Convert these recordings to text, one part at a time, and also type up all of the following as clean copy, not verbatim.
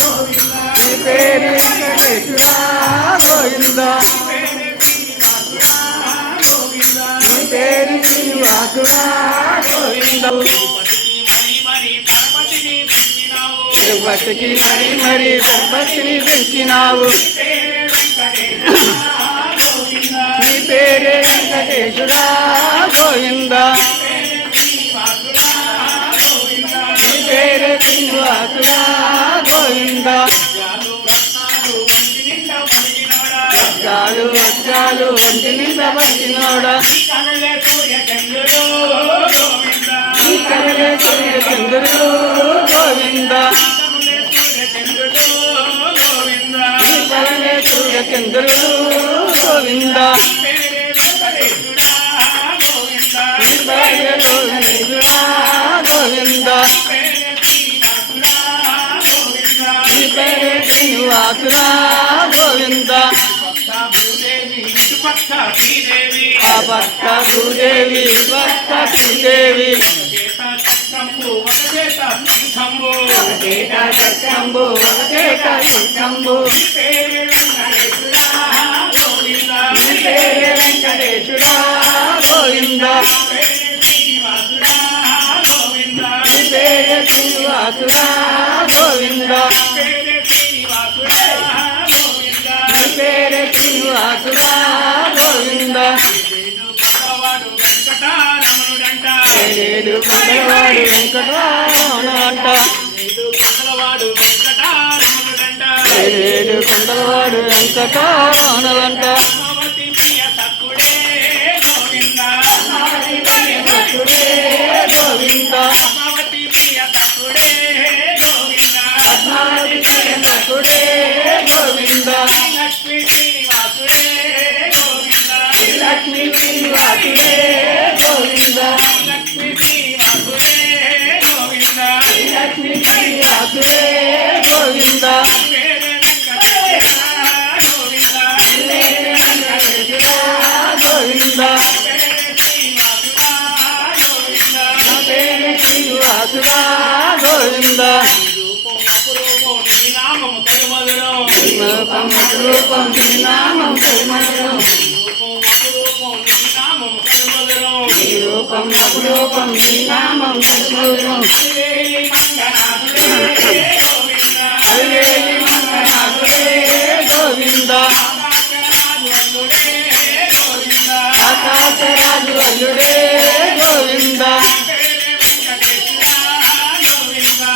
గోవిందా పేరు శ్రీనివాసుడా గోవిందా తిరుపతికి మరి తిరుపతిని పెంచినావు నీ పేరే వెంకటేశుడా గోవిందా నీ పేరే శ్రీనివాసుడా గోవిందా వజ్రాలు వంటి నింద వంటినోడా ఈ కనలే సూర్యచంద్రుడు గోవిందా ఈ కనలే సూర్యచంద్రుడు గోవిందా ఈ పేరే గోవిందుడా గోవిందా ఈ పేరే శ్రీనివాసుడా గోవిందా ఆ భక్త భూదేవి భక్త శ్రీదేవి శంభు శంభు వెంకటేశుడా గోవిందా శ్రీనివాసుడా గోవిందా పేరే శ్రీనివాసుడా గోవిందా ఏడు కొండలవాడు వెంకటరమణుడంట ఏడు కొండలవాడు వెంకటరమణుడంట గోవిందా గోవిందా లక్ష్మీ శ్రీనివాసుడే గోవిందా లక్ష్మీ శ్రీనివాసుడే గోవిందా గోవిందా శ్రీనివాసుడా గోవిందా రూపం నామం కరుమధురం రూపం రూపం నామం కరుమధురం గోవిందా ఆకాశరాజు అల్లుడే గోవిందా గోవిందా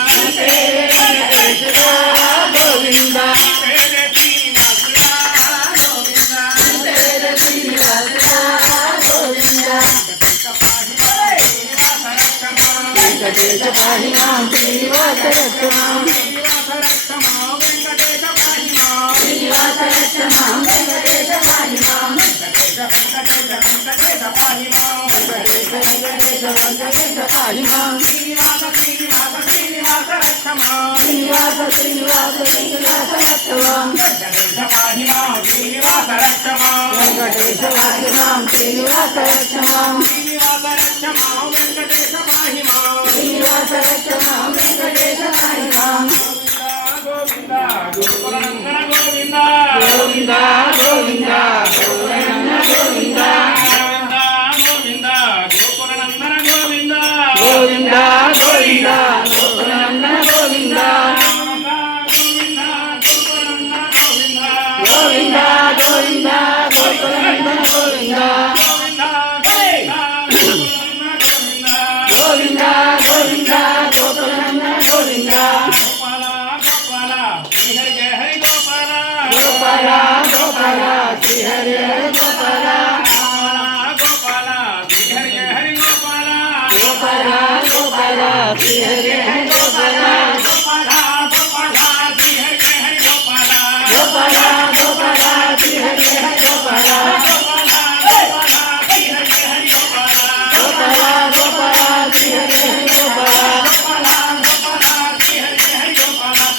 వెంకటేశ పాహిమాం శ్రీనివాస రక్షమాం శ్రీనివాస రక్షమాం వెంకటేశ పాహిమాం వెంకటేశ పాహిమాం శ్రీనివాస రక్షమాం శ్రీనివాస రక్షమాం వెంకటేశ పాహిమాం శ్రీనివాస రక్షమాం వెంకటేశ పాహిమాం శ్రీనివాస రక్షమాం వెంకటేశ పాహిమాం శ్రీనివాస రక్షమాం వెంకటేశ పాహిమాం గోవిందా గోవిందా గోవిందా గోవిందా గోవిందా గోవిందా గోకులనందన గోవిందా గోవిందా గోవిందా గోకులనందన గోవిందా గోవిందా గోవిందా గోకులనందన గోవిందా గోవిందా గోవిందా గోకులనందన గోవిందా గోపాల గోపాల శ్రీ హరి గోపాల గోపాల గోపాల శ్రీ హరి గోపాల గోపాల గోపాల శ్రీ హరి గోపాల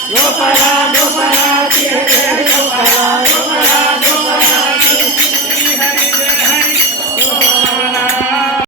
గోపాల గోపాల